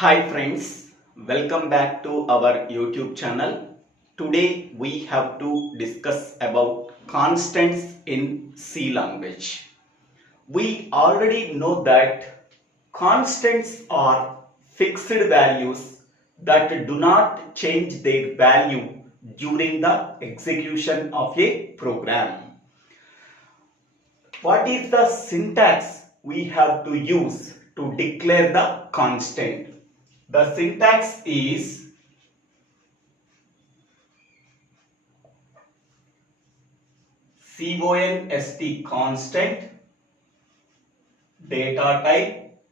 Hi friends, welcome back to our YouTube channel. Today we have to discuss about constants in C language. We already know that constants are fixed values that do not change their value during the execution of a program. What is the syntax we have to use to declare the constant? The syntax is const constant, data type,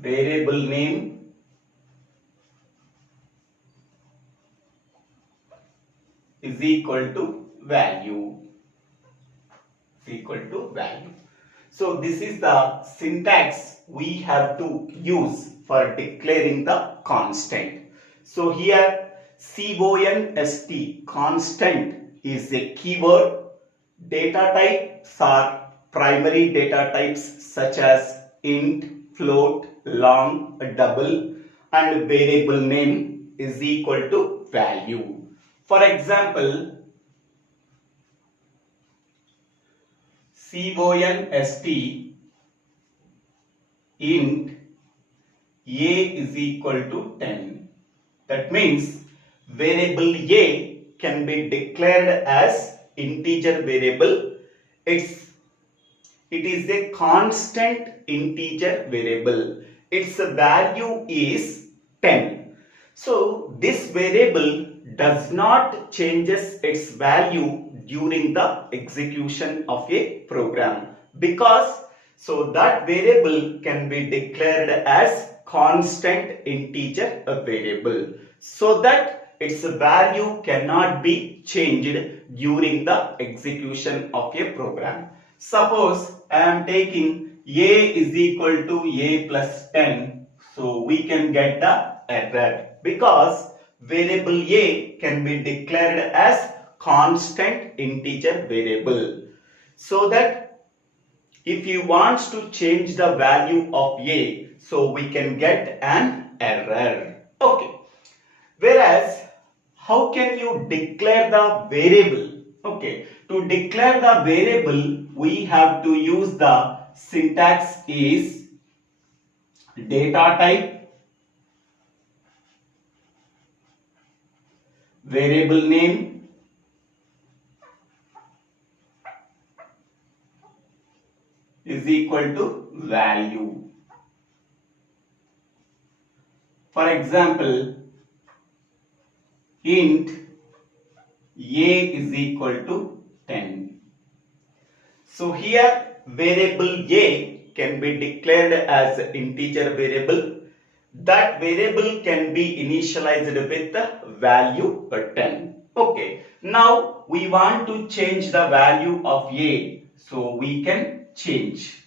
variable name, is equal to value. So this is the syntax we have to use for declaring the constant. So here const constant is a keyword. Data types are primary data types such as int, float, long, double, and variable name is equal to value. For example, const int a is equal to 10. That means variable a can be declared as integer variable. It is a constant integer variable. Its value is 10. So this variable does not changes its value during the execution of a program, because that variable can be declared as constant integer variable, so that its value cannot be changed during the execution of a program. Suppose I am taking a is equal to a plus 10, so we can get the error because variable a can be declared as constant integer variable. So that if you want to change the value of a, so we can get an error. Okay. Whereas, how can you declare the variable? Okay. To declare the variable, we have to use the syntax is data type, variable name, is equal to value. For example, int a is equal to 10. So here variable a can be declared as integer variable. That variable can be initialized with the value 10. Okay. Now we want to change the value of a. So we can change.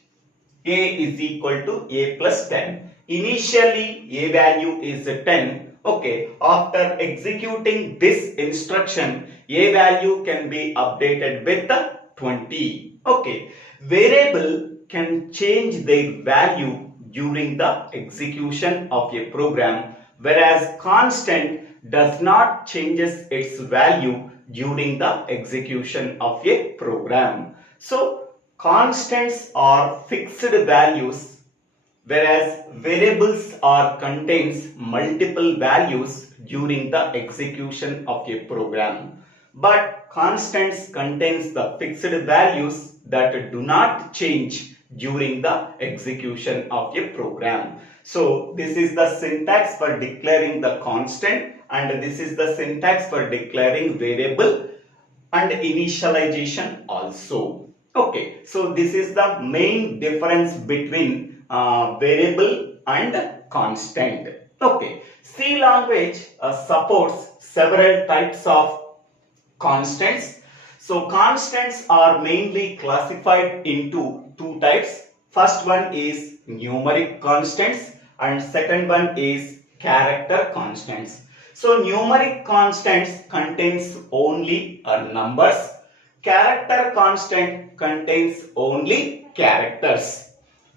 A is equal to a plus 10. Initially a value is 10. Okay. After executing this instruction, a value can be updated with 20. Okay. Variable can change their value during the execution of a program, whereas constant does not changes its value during the execution of a program. So constants are fixed values, whereas variables are contains multiple values during the execution of a program. But constants contains the fixed values that do not change during the execution of a program. So this is the syntax for declaring the constant, and this is the syntax for declaring variable and initialization also. Okay, so this is the main difference between variable and constant. Okay, C language supports several types of constants. So constants are mainly classified into two types. First one is numeric constants and second one is character constants. So numeric constants contains only numbers. Character constant contains only characters.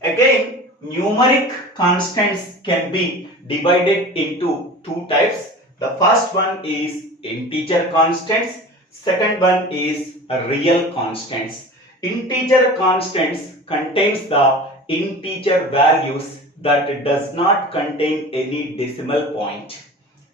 Again, numeric constants can be divided into two types. The first one is integer constants, second one is real constants. Integer constants contains the integer values that does not contain any decimal point,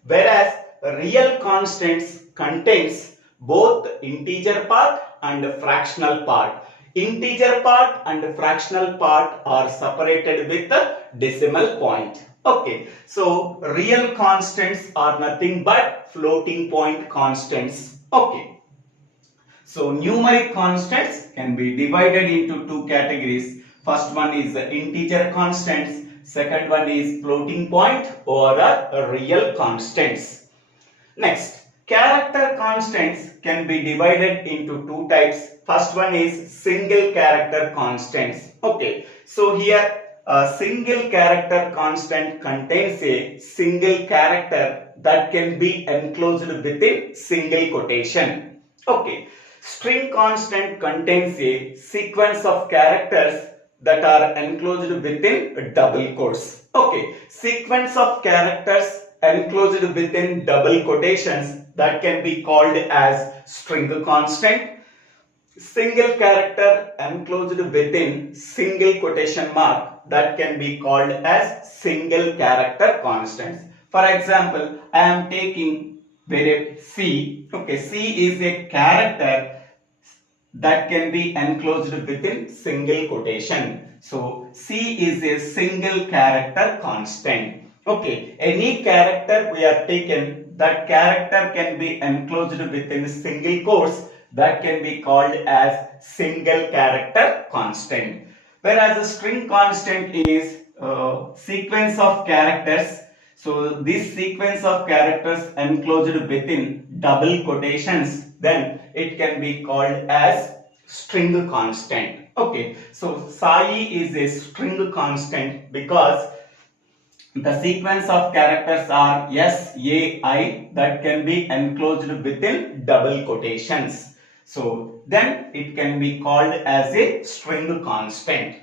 whereas real constants contains both integer part and fractional part. Integer part and fractional part are separated with a decimal point. Okay, so real constants are nothing but floating point constants. Okay, so numeric constants can be divided into two categories. First one is integer constants, second one is floating point or real constants. Next, character constants can be divided into two types. First one is single character constants. Okay, so here a single character constant contains a single character that can be enclosed within single quotation. Okay, string constant contains a sequence of characters that are enclosed within double quotes. Okay, sequence of characters enclosed within double quotations that can be called as string constant. Single character enclosed within single quotation mark that can be called as single character constants. For example, I am taking variable C. Okay, C is a character that can be enclosed within single quotation. So C is a single character constant. Okay, any character we are taken, that character can be enclosed within single quotes, that can be called as single character constant. Whereas a string constant is sequence of characters. So this sequence of characters enclosed within double quotations, then it can be called as string constant. Okay, so Sai is a string constant because the sequence of characters are S, A, I that can be enclosed within double quotations. So then it can be called as a string constant.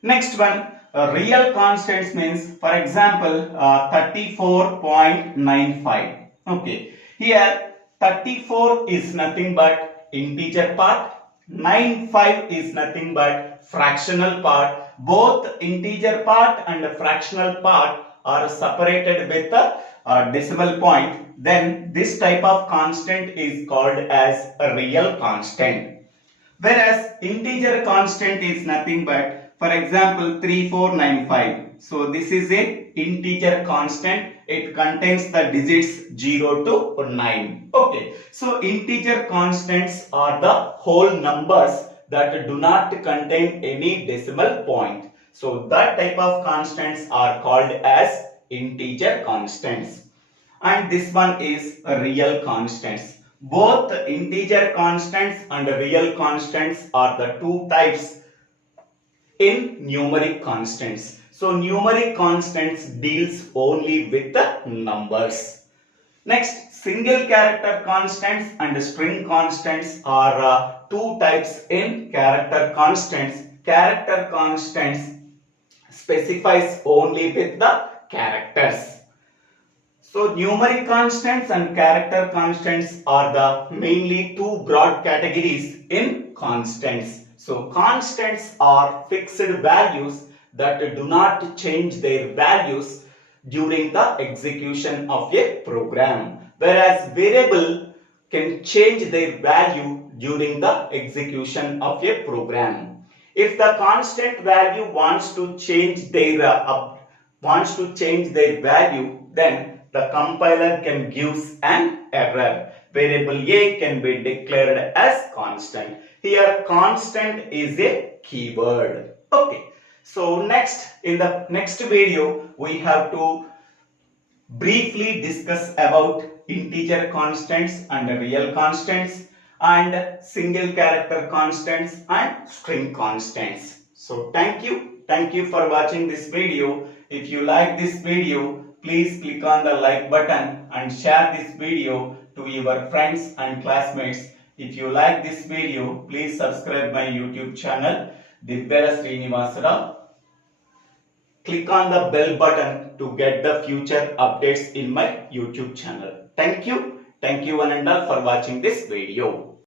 Next one, real constants means, for example, 34.95. Okay, here 34 is nothing but integer part, 95 is nothing but fractional part. Both integer part and fractional part are separated with a decimal point. Then this type of constant is called as a real constant. Whereas integer constant is nothing but, for example, 3495. So this is a integer constant. It contains the digits 0 to 9. Okay. So integer constants are the whole numbers that do not contain any decimal point. So that type of constants are called as integer constants. And this one is real constants. Both integer constants and real constants are the two types in numeric constants. So numeric constants deals only with the numbers. Next, single character constants and string constants are two types in character constants. Character constants specifies only with the characters. So numeric constants and character constants are the mainly two broad categories in constants. So constants are fixed values that do not change their values during the execution of a program, whereas variable can change their value during the execution of a program. If the constant value wants to change their value, then the compiler can give an error. Variable A can be declared as constant. Here constant is a keyword. Okay. So next, in the next video, we have to briefly discuss about integer constants and real constants and single character constants and string constants. So thank you for watching this video. If you like this video, please click on the like button and share this video to your friends and classmates. If you like this video, please subscribe my YouTube channel, DIVVELA SRINIVASA. click on the bell button to get the future updates in my YouTube channel. Thank you one and all for watching this video.